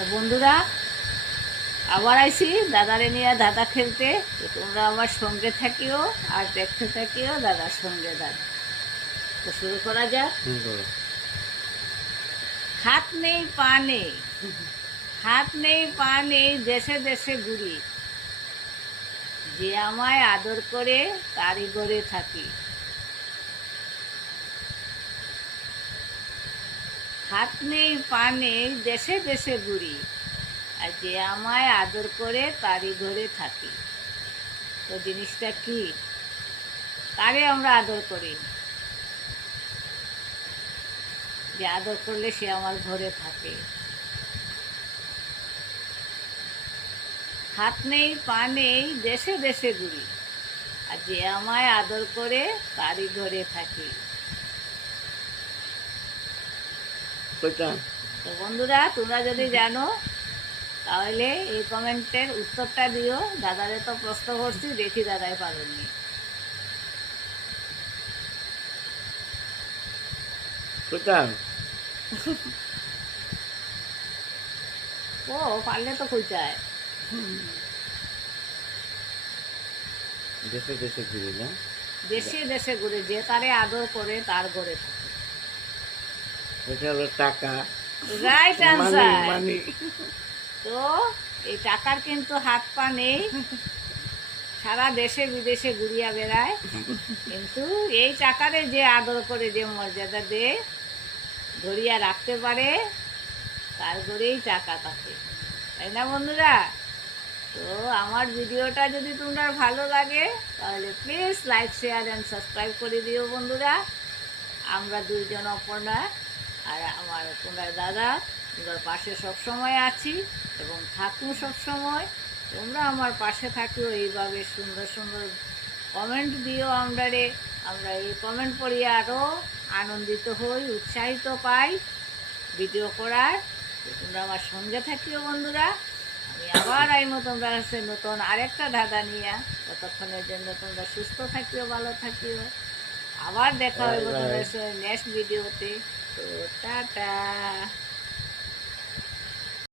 তো বন্ধুরা, আবার আইসি দাদারে নিয়ে দাদা খেলতে। তো তোমরা আমার সঙ্গে থাকিও আর দেখতে থাকিও দাদার সঙ্গে দাদা। তো শুরু করা যাক। হাত নেই পা নেই, হাত নেই পা নেই, দেশে দেশে ঘুরি, যে আমায় আদর করে তারই ঘরে থাকি। হাত নেই পা নেই, দেশে দেশে ঘুরি, আর যে আমায় আদর করে তারই ঘরে থাকি। তো জিনিসটা কি? কারে আমরা আদর করি? যে আদর করলে সে আমার ঘরে থাকে। হাত নেই পা নেই, দেশে দেশে ঘুরি, আর যে আমায় আদর করে তারই ঘরে থাকি। তো বন্ধুরা, তোমরা যদি জানো তাহলে এই কমেন্টের উত্তরটা দিও। দাদারে তো প্রশ্ন করছি, দেখি দাদাই পারেননি। ও পারলে তো কইটায়। দেশে দেশে ঘুরে না, দেশে দেশে ঘুরে, যে তারে আদর করে তার ঘরে থাকে। এটা হলো টাকা। Right answer. মানি। তো এই টাকার কিন্তু হাত পা নেই, সারা দেশে বিদেশে ঘুরিয়া বেড়ায়, কিন্তু এই টাকারে যে আদর করে, যে মর্যাদা দিয়ে ধরিয়া রাখতে পারে, তার ঘরেই টাকা থাকে। তাই না বন্ধুরা? তো আমার ভিডিওটা যদি তোমরা ভালো লাগে তাহলে please like share and subscribe করে দিও বন্ধুরা। আমরা দুইজন অপর্ণা আর আমার তোমরা দাদা তোমরা পাশে সবসময় আছি এবং থাকুন সবসময়। তোমরা আমার পাশে থাকিও, এইভাবে সুন্দর সুন্দর কমেন্ট দিও আমরারে। আমরা এই কমেন্ট পড়িয়ে আরও আনন্দিত হই, উৎসাহিত পাই ভিডিও করার। তোমরা আমার সঙ্গে থাকিও বন্ধুরা। আমি আবার আইমো তোমরা কাছে নতুন আরেকটা দাদা নিয়ে। ততক্ষণের জন্য তোমরা সুস্থ থাকিও, ভালো থাকিও। আবার দেখা হইব তোমাদের নেক্সট ভিডিওতে। তো টাটা।